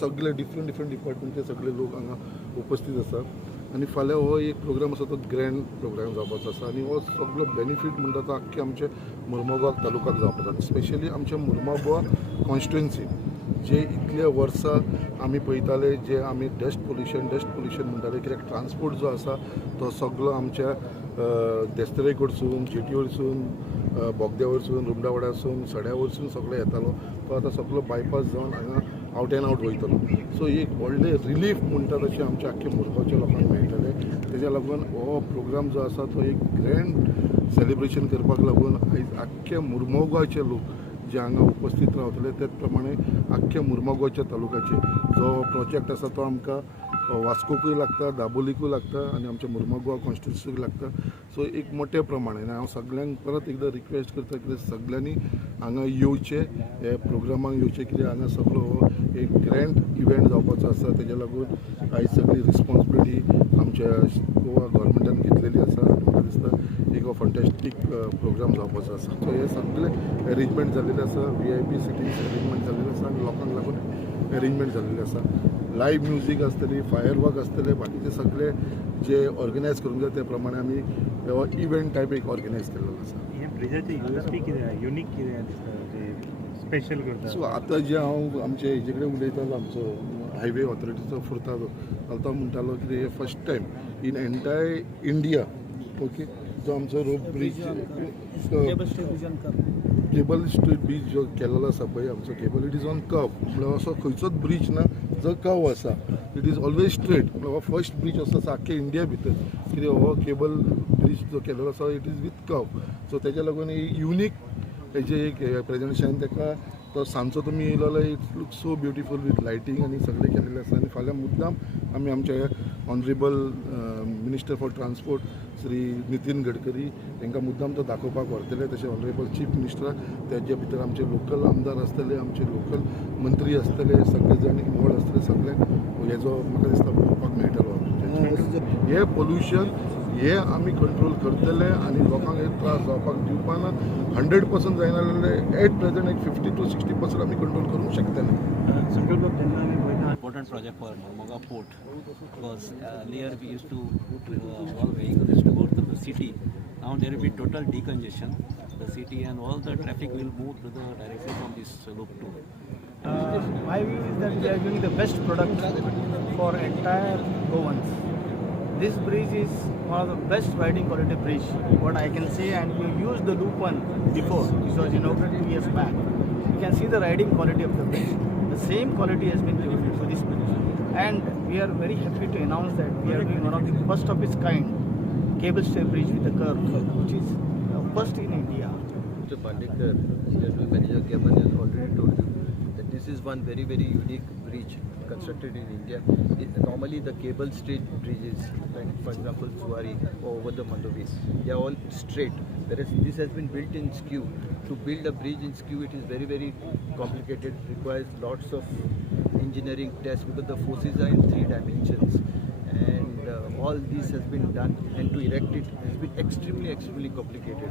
सगळे डिफरंट डिपार्टमेंटचे सगळे लोक हांगा उपस्थित आसात आनी फाल्यां हो एक प्रोग्राम आसा तो ग्रँड प्रोग्राम जावपाचो आसा आनी हो सगळो बेनिफीट म्हणटा तो आख्खे आमचे मुर्मुगांव तालुक्याक जावपाचो आसा स्पेशली आमच्या मुर्मुगांव कॉन्स्टिट्युएन्सी जे इतले वर्सां आमी पळयताले जे आमी डस्ट पोल्युशन म्हणटाले कित्याक ट्रान्सपोर्ट जो आसा तो सगळो आमच्या देस्तेरे कडसून जेटी वरसून बोगद्या वरसून रुमडा वाड्यासून सड्या वरसून सगळो येतालो तो आतां सगळो बायपास जावन हांगा आवट एंड आवट वयतलो सो एक व्हडले रिलीफ म्हणटा तशें आमच्या आख्ख्या मुर्गांवच्या लोकांक मेळटले तेज्या लागून हो प्रोग्राम जो आसा तो एक ग्रँड सेलिब्रेशन करपाक लागून आयज आख्ख्या मुर्मुगांवचे लोक जे हांगा उपस्थित रावतले तेच प्रमाणे आख्ख्या मुर्मुगांवच्या तालुक्याचे जो प्रोजेक्ट आसा तो आमकां वास्कोकूय लागता दाबोलीकूय लागता आनी आमच्या मुर्मुगांव कॉन्स्टिट्युएन्सीक लागता सो एक मोठ्या प्रमाणें हांव सगळ्यांक परत एकदां रिक्वेस्ट करता की सगळ्यांनी हांगा येवचे हे प्रोग्रामाक येवचे कित्याक हांगा सगळो हो एक ग्रँड इव्हेंट जावपाचो आसा तेज्या लागून आयज सगळी रिस्पॉन्सिबिलिटी आमच्या गोवा गव्हर्मेंटान घेतलेली आसा आनी म्हाका दिसता एक हो फंटॅस्टीक प्रोग्राम जावपाचो आसा सो हे सगळे अरेंजमेंट जाल्लेले आसा VIP सिटींग अरेंजमेंट जाल्लेले आसा आनी लोकांक लागून अरेंजमेंट जाल्लेले आसा लायव्ह म्युजीक आसतली फायर वर्क आसतले बाकीचे सगळे जे ऑर्गनायज करूंक जाय ते प्रमाणे आमी हो इव्हेंट टायप एक ऑर्गनायज केल्लो आसा हे ब्रिजाची USP कितें युनीक कितें दिसता जे स्पेशल करता सो आतां जे हांव आमचे हेजे कडेन उलयतालो आमचो हायवे ऑथॉरिटीचो फुरतालो जाल्यार तो म्हणटालो की हे first time in entire India okay जो आमचो रोप ब्रीज केबल स्ट्रीट ब्रीज जो केलेलो आसा पळय आमचो cable it is on curve म्हळ्यार असो खंयचोच ब्रीज ना जो कर्व आसा इट इज ऑलवेज स्ट्रेट म्हळ्यार हो फर्स्ट ब्रीज असो आसा आख्या इंडिया भितर कित्याक हो केबल ब्रीज जो केलेलो आसा it is with curve so तेज्या लागून युनीक हेजे एक प्रेजेंटेशन तेका तो सांजचो तुमी येयलो जाल्यार it look so beautiful with lighting आनी सगळें केलेलें आसा आनी फाल्यां मुद्दाम आमी आमचे honourable minister for transport Shri Nitin Gadkari तांकां मुद्दाम तो दाखोवपाक व्हरतले तशें ऑनरेबल चीफ मिनिस्टर तेजे भितर आमचे लोकल आमदार आसतले आमचे लोकल मंत्री आसतले सगळे जाण इनवॉल्व आसतले सगळ्यांक हेजो म्हाका दिसता पळोवपाक मेळटलो हे पोल्युशन हे आमी कंट्रोल करतले आनी लोकांक हे त्रास जावपाक दिवपाना 100% जायना जाल्यार एट प्रेझेंट एक 50 to 60% आमी कंट्रोल करूंक शकतले Important project for Mormugaon Port because earlier we used to all vehicles used to go to the city. Now there will be total decongestion. The city and all the traffic will move to the directly from this loop too. My view is that we are giving the best product for entire Goans. This bridge is one of the best riding quality bridge. What I can say, and we used the loop one before. This was inaugurated 2 years back. You can see the riding quality of the bridge. The same quality has been given for this bridge, and we are very happy to announce that we are doing one of the first of its kind cable stay bridge with a curve, which is first in India. Mr. Pandikar, General Manager Cable, has already told you that this is one very unique bridge constructed in India. Normally the cable stayed bridges, like for example Suwari or over the Mandovi, they are all straight. Whereas this has been built in skew. To build a bridge in skew, it is very complicated. Requires lots of engineering tests because the forces are in 3 dimensions. And all this has been done, and to erect it has been extremely complicated.